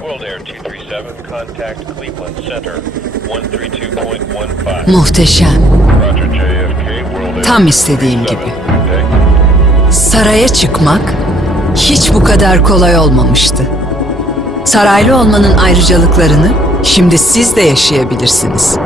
World Air 237, contact Cleveland Center 132.15. Muhteşem. Roger JFK, World Air Tam istediğim 237, gibi. Saraya çıkmak hiç bu kadar kolay olmamıştı. Saraylı olmanın ayrıcalıklarını şimdi siz de yaşayabilirsiniz.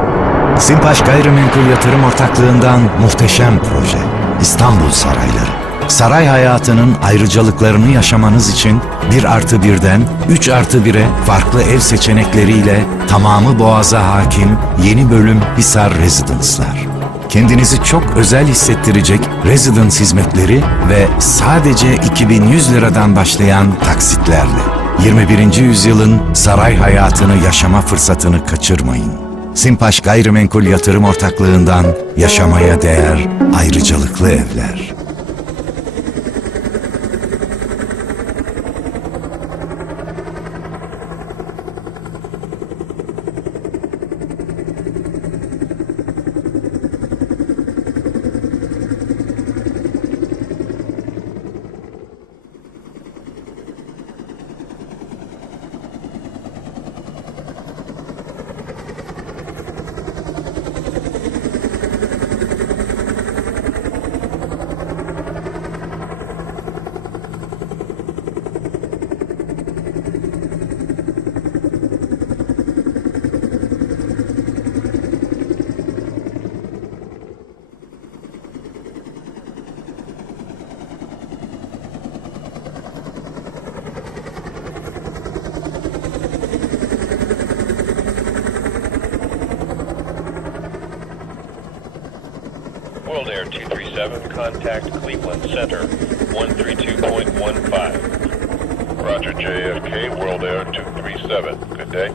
Simpaş Gayrimenkul Yatırım Ortaklığından muhteşem proje. İstanbul Sarayları. Saray hayatının ayrıcalıklarını yaşamanız için 1 artı 1'den 3 artı 1'e farklı ev seçenekleriyle tamamı boğaza hakim yeni bölüm Hisar Residence'lar. Kendinizi çok özel hissettirecek rezidans hizmetleri ve sadece 2100 liradan başlayan taksitlerle. 21. yüzyılın saray hayatını yaşama fırsatını kaçırmayın. Simpaş Gayrimenkul Yatırım Ortaklığından yaşamaya değer ayrıcalıklı evler. World Air 237, contact Cleveland Center 132.15. Roger JFK, World Air 237, good day.